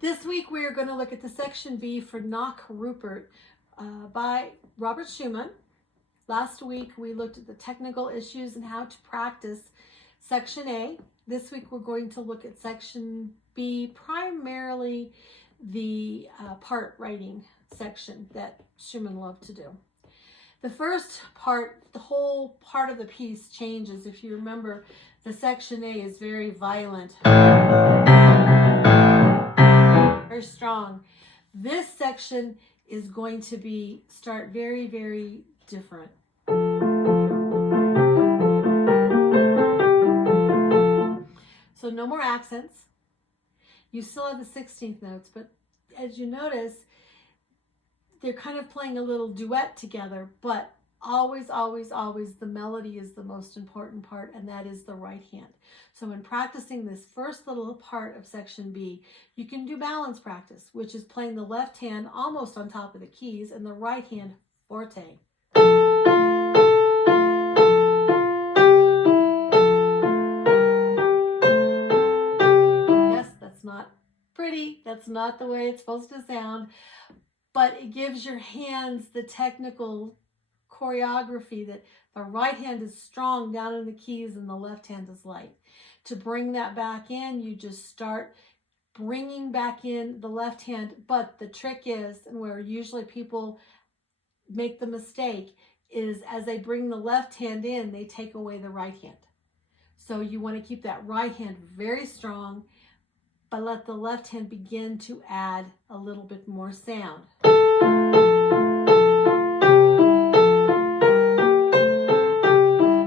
This week we are going to look at the section B for Knecht Ruprecht by Robert Schumann. Last week we looked at the technical issues and how to practice section A. This week we're going to look at section B, primarily the part writing section that Schumann loved to do. The first part, the whole part of the piece changes. If you remember, the section A is very violent, very strong. This section is going to start very, very different. So no more accents. You still have the 16th notes, but as you notice, they're kind of playing a little duet together, but always, always, always the melody is the most important part, and that is the right hand. So in practicing this first little part of section B, you can do balance practice, which is playing the left hand almost on top of the keys and the right hand forte. Yes, that's not pretty. That's not the way it's supposed to sound, but it gives your hands the technical choreography that the right hand is strong down in the keys and the left hand is light. To bring that back in, you just start bringing back in the left hand, but the trick is, and where usually people make the mistake, is as they bring the left hand in, they take away the right hand. So you want to keep that right hand very strong, but let the left hand begin to add a little bit more sound.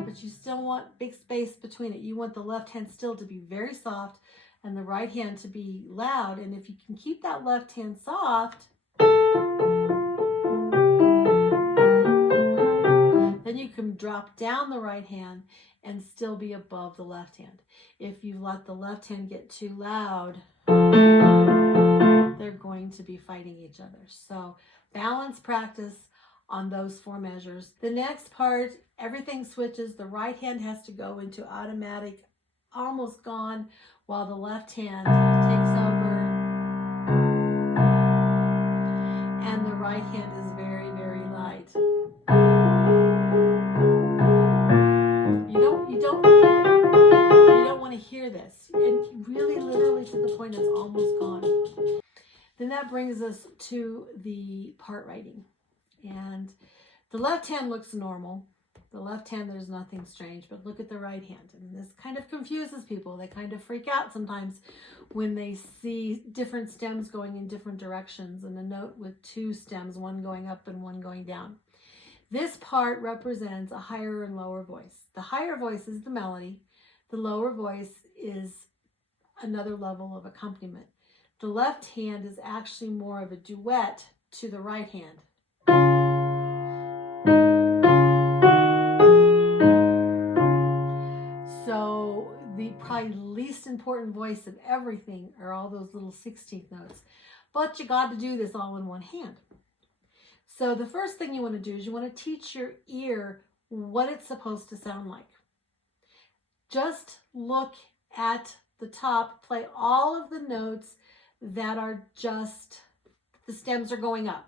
But you still want big space between it. You want the left hand still to be very soft and the right hand to be loud. And if you can keep that left hand soft, then you can drop down the right hand and still be above the left hand. If you let the left hand get too loud, they're going to be fighting each other. So balance practice on those 4 measures. The next part, everything switches. The right hand has to go into automatic, almost gone, while the left hand takes over. And the right hand is very, very light. You don't want to hear this. And really, literally to the point it's almost gone. Then that brings us to the part writing. And the left hand looks normal. The left hand, there's nothing strange, but look at the right hand. And this kind of confuses people. They kind of freak out sometimes when they see different stems going in different directions and a note with 2 stems, one going up and one going down. This part represents a higher and lower voice. The higher voice is the melody. The lower voice is another level of accompaniment. The left hand is actually more of a duet to the right hand. So the probably least important voice of everything are all those little 16th notes. But you got to do this all in one hand. So the first thing you want to do is you want to teach your ear what it's supposed to sound like. Just look at the top, play all of the notes that are just, the stems are going up.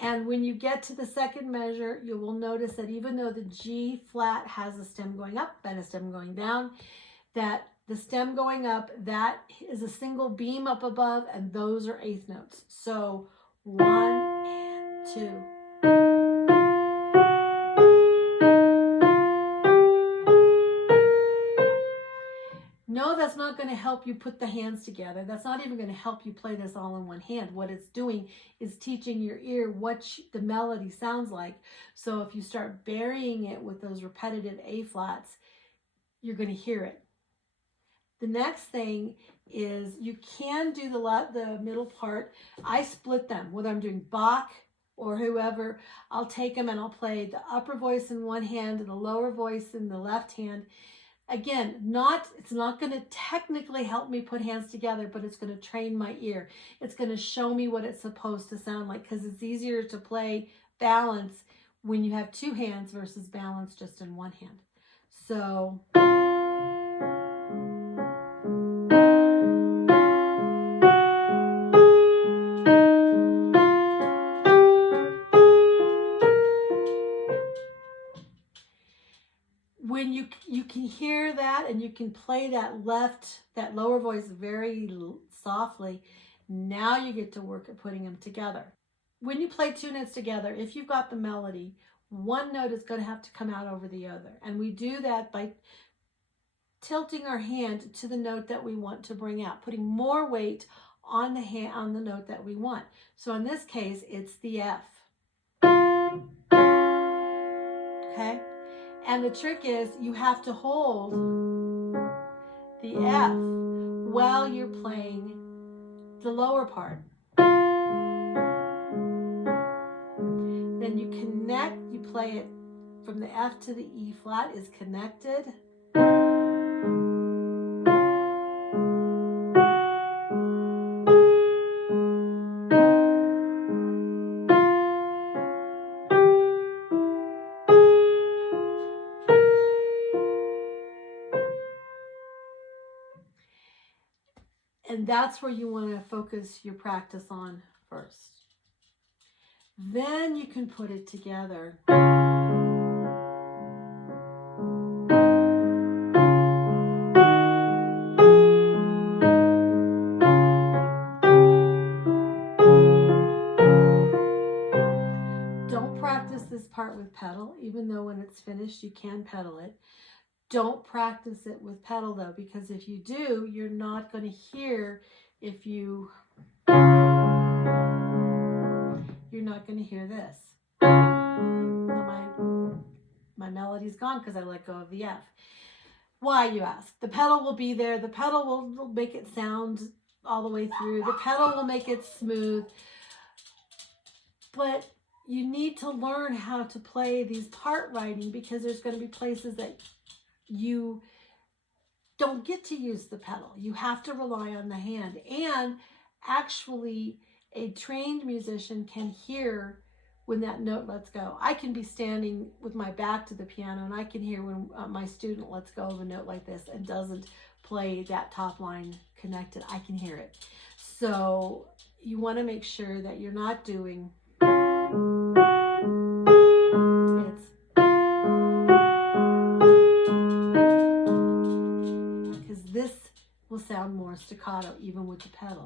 And when you get to the second measure, you will notice that even though the G flat has a stem going up and a stem going down, that the stem going up, that is a single beam up above, and those are 8th notes. So 1 and 2. No, that's not going to help you put the hands together. That's not even going to help you play this all in one hand. What it's doing is teaching your ear what the melody sounds like. So if you start burying it with those repetitive A flats, you're going to hear it. The next thing is you can do the middle part. I split them, whether I'm doing Bach or whoever. I'll take them and I'll play the upper voice in one hand and the lower voice in the left hand. Again, it's not going to technically help me put hands together, but it's going to train my ear. It's going to show me what it's supposed to sound like, because it's easier to play balance when you have 2 hands versus balance just in one hand. So flat and you can play that lower voice very softly, now you get to work at putting them together. When you play two notes together, if you've got the melody, one note is going to have to come out over the other. And we do that by tilting our hand to the note that we want to bring out, putting more weight on the note that we want. So in this case, it's the F. Okay? And the trick is you have to hold the F while you're playing the lower part. Then you connect, you play it from the F to the E flat is connected. And that's where you want to focus your practice on first. Then you can put it together. Don't practice this part with pedal, even though when it's finished you can pedal it. Don't practice it with pedal though, because if you do, you're not going to hear you're not going to hear this. My melody's gone because I let go of the F. Why, you ask? The pedal will be there. The pedal will make it sound all the way through. The pedal will make it smooth. But you need to learn how to play these part writing, because there's going to be places that you don't get to use the pedal. You have to rely on the hand. And actually, a trained musician can hear when that note lets go. I can be standing with my back to the piano and I can hear when my student lets go of a note like this and doesn't play that top line connected. I can hear it. So you want to make sure that you're not doing because this will sound more staccato even with the pedal.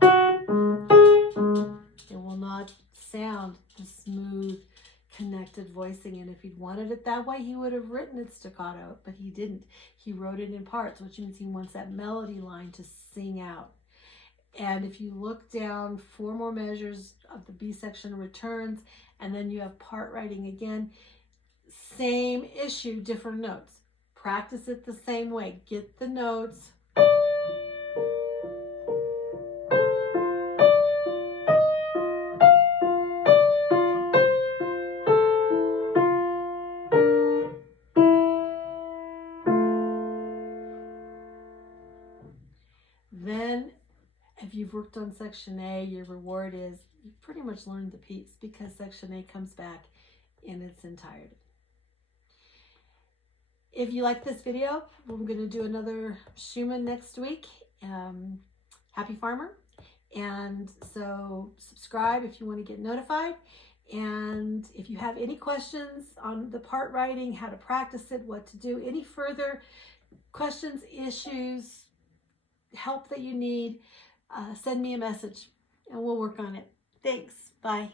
It will not sound the smooth connected voicing, and if he'd wanted it that way he would have written it staccato, but he didn't. He wrote it in parts, which means he wants that melody line to sing out. And if you look down 4 more measures of the B section returns, and then you have part writing again, same issue, different notes. Practice it the same way. Get the notes. Then, if you've worked on section A, your reward is you've pretty much learned the piece, because section A comes back in its entirety. If you like this video, we're going to do another Schumann next week. Happy farmer. And so subscribe if you want to get notified. And if you have any questions on the part writing, how to practice it, what to do, any further questions, issues, help that you need, send me a message and we'll work on it. Thanks. Bye.